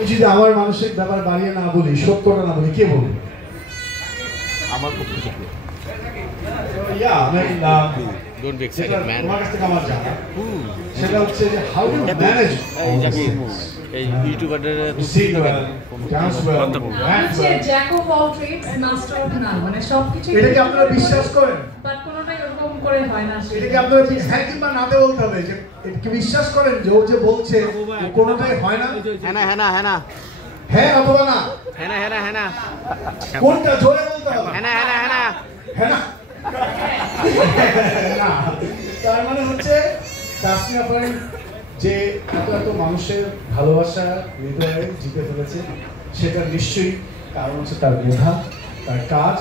আমি যদি আমার মানসিক ব্যাপার বাড়িয়ে না বলি, সত্যটা না বলি, কে বলবে? আমার পক্ষ থেকে Don't be excited, man. আমার জানা সেটা হচ্ছে যে হাউ টু ম্যানেজ এই ইউটিউবারদের jack of all trades master of none, মানে সবকিছু। এটা কি আপনারা বিশ্বাস করেন? বাট কোনোটাই ওরকম করে হয় না। এটা কি আপনারা হ্যাঁ কিংবা নাতে বলতে হবে যে কি বিশ্বাস করেন যে ও যে বলছে কোনোটাই হয় না? হ্যাঁ অথবা না? কোনটা জোরে বলতে হবে? হ্যাঁ না না, তার মানে হচ্ছে তাসনিয়া ফারিন যে এত মানুষের ভালোবাসা হৃদয়ে জিতে ফেলেছে, সেটা নিশ্চয়ই কারণ হচ্ছে তার মেধা, তার কাজ,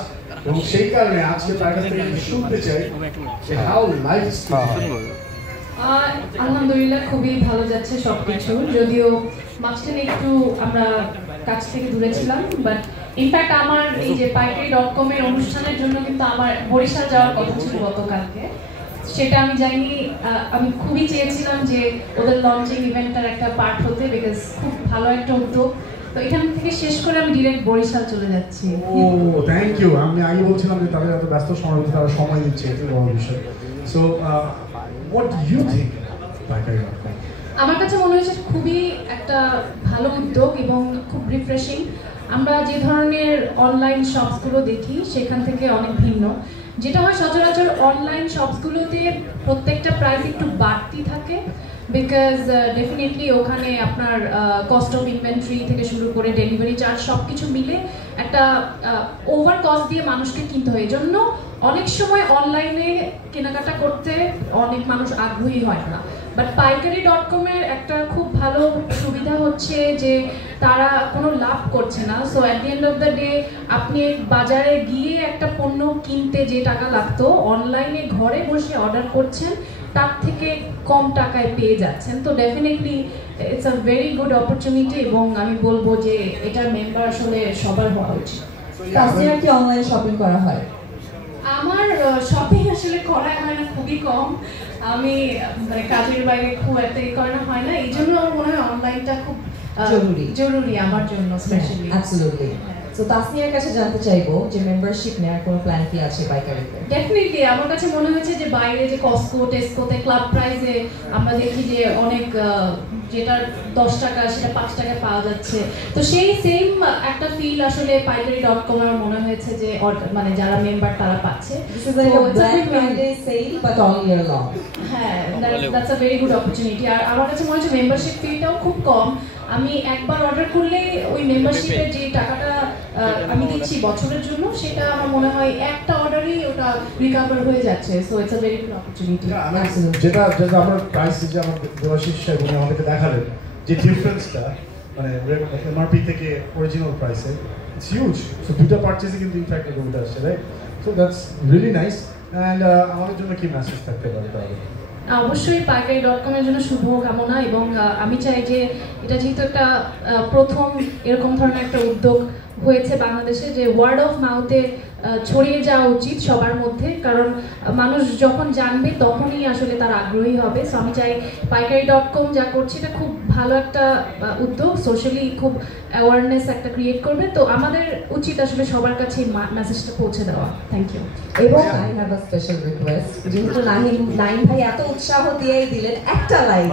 এবং সেই কারণে আজকে তার কাছ থেকে শুনতে চাই যে হাউ লাইফ। আলহামদুলিল্লাহ খুবই ভালো যাচ্ছে সবকিছু, যদিও মাঝখানে একটু আমরা কাছ থেকে দূরে ছিলাম, বাট ইনফ্যাক্ট আমার এই যে পাইকারি.com এর অনুষ্ঠানের জন্য কিন্তু আমার বরিশাল যাওয়ার কথা ছিল গতকালকে, সেটা আমি যাইনি। আমি খুবই চেয়েছিলাম যে ওদের লঞ্চিং ইভেন্টটার একটা পার্ট হতে, বিকজ খুব ভালো একটা উদ্যোগ। তো এখান থেকে শেষ করে আমি ডিরেক্ট বরিশাল চলে যাচ্ছি। ও থ্যাংক ইউ। আমি আগে বলছিলাম যে তাদের এত ব্যস্ত সময় মধ্যে তারা সময় দিচ্ছে, এটা বড় বিষয়। So what do you think পাইকারি.com? আমার কাছে মনে হয়েছে খুবই একটা ভালো উদ্যোগ এবং খুব রিফ্রেশিং। আমরা যে ধরনের অনলাইন শপসগুলো দেখি সেখান থেকে অনেক ভিন্ন। যেটা হয় সচরাচর অনলাইন শপসগুলোতে প্রত্যেকটা প্রাইস একটু বাড়তি থাকে, বিকজ ডেফিনেটলি ওখানে আপনার কস্ট অফ ইনভেন্টরি থেকে শুরু করে ডেলিভারি চার্জ সব কিছু মিলে একটা ওভার কস্ট দিয়ে মানুষকে কিনতে হয়। এজন্য অনেক সময় অনলাইনে কেনাকাটা করতে অনেক মানুষ আগ্রহী হয় না। বাট পাইকারি.com এর একটা খুব ভালো সুবিধা হচ্ছে যে তারা কোনো লাভ করছে না। So at the end of the day আপনি বাজারে গিয়ে একটা পণ্য কিনতে যে টাকা লাগতো, অনলাইনে ঘরে বসে অর্ডার করছেন তার থেকে কম টাকায় পেয়ে যাচ্ছেন। তো definitely it's a very good opportunity, এবং আমি বলবো যে এটার মেম্বার আসলে সবার হওয়া উচিত। তাসনিয়া কি অনলাইন শপিং করা হয়? আমার শপিং আসলে করা হয় না, খুবই কম। আমি মানে কাজের বাইরে খুব একটা করানো হয় না, এই জন্য আমার মনে হয় অনলাইনটা খুব জরুরি আমার জন্য স্পেশালি। অ্যাবসলিউটলি। সো তাসনিয়ার কাছে জানতে চাইবো যে মেম্বারশিপ নেওয়ার কোনো প্ল্যান কি আছে পাইকারিতে? ডেফিনেটলি আমার কাছে মনে হয়েছে যে বাইরে যে কস্টকো টেস্কোতে ক্লাব প্রাইসে আমরা দেখি যে অনেক যেটা 10 টাকা সেটা 5 টাকায় পাওয়া যাচ্ছে। তো সেই সেম একটা ফিল আসলে পাইকারি.com এর মনে হয়েছে যে মানে যারা মেম্বার তারা পাচ্ছে। হ্যাঁ, that's a very good opportunity. আর আমার কাছে মনে হচ্ছে মেম্বারশিপ ফিটাও খুব কম। আমি একবার অর্ডার করলে ওই মেম্বারশিপের যে টাকাটা আমি দিচ্ছি বছরের জন্য, সেটা আমার মনে হয় একটা অর্ডারেই ওটা রিকভার হয়ে যাচ্ছে। So it's a very good opportunity. যেটা আমরা প্রাইস যে আমার দেবাশিস সাহেব আমাদেরকে দেখালেন যে ডিফারেন্সটা, মানে এমআরপি থেকে অরিজিনাল প্রাইসে, ইটস হিউজ। সো দুটো পারচেজে কিন্তু ইনফ্যাক্ট এটা আসছে, right? So that's really nice. And আমাদের জন্য কি মেসেজ থাকতে পারে তাহলে? অবশ্যই পাইকারি.com এর জন্য শুভ কামনা, এবং আমি চাই যে এটা যেহেতু একটা প্রথম এরকম ধরনের একটা উদ্যোগ হয়েছে বাংলাদেশে, যে ওয়ার্ড অফ মাউথে ছড়িয়ে যাওয়া উচিত সবার মধ্যে, কারণ মানুষ যখন জানবে তখনই আসলে তার আগ্রহী হবে। সো আমি চাই পাইকারি.com যা করছে এটা খুব ভালো একটা উদ্যোগ, সোশ্যালি খুব অ্যাওয়ারনেস একটা ক্রিয়েট করবে। তো আমাদের উচিত আসলে সবার কাছে মেসেজটা পৌঁছে দেওয়া। Thank you. এবং I have a special request, যেহেতু নাহিম ভাই এত উৎসাহ দিয়েই দিলেন, একটা লাইভ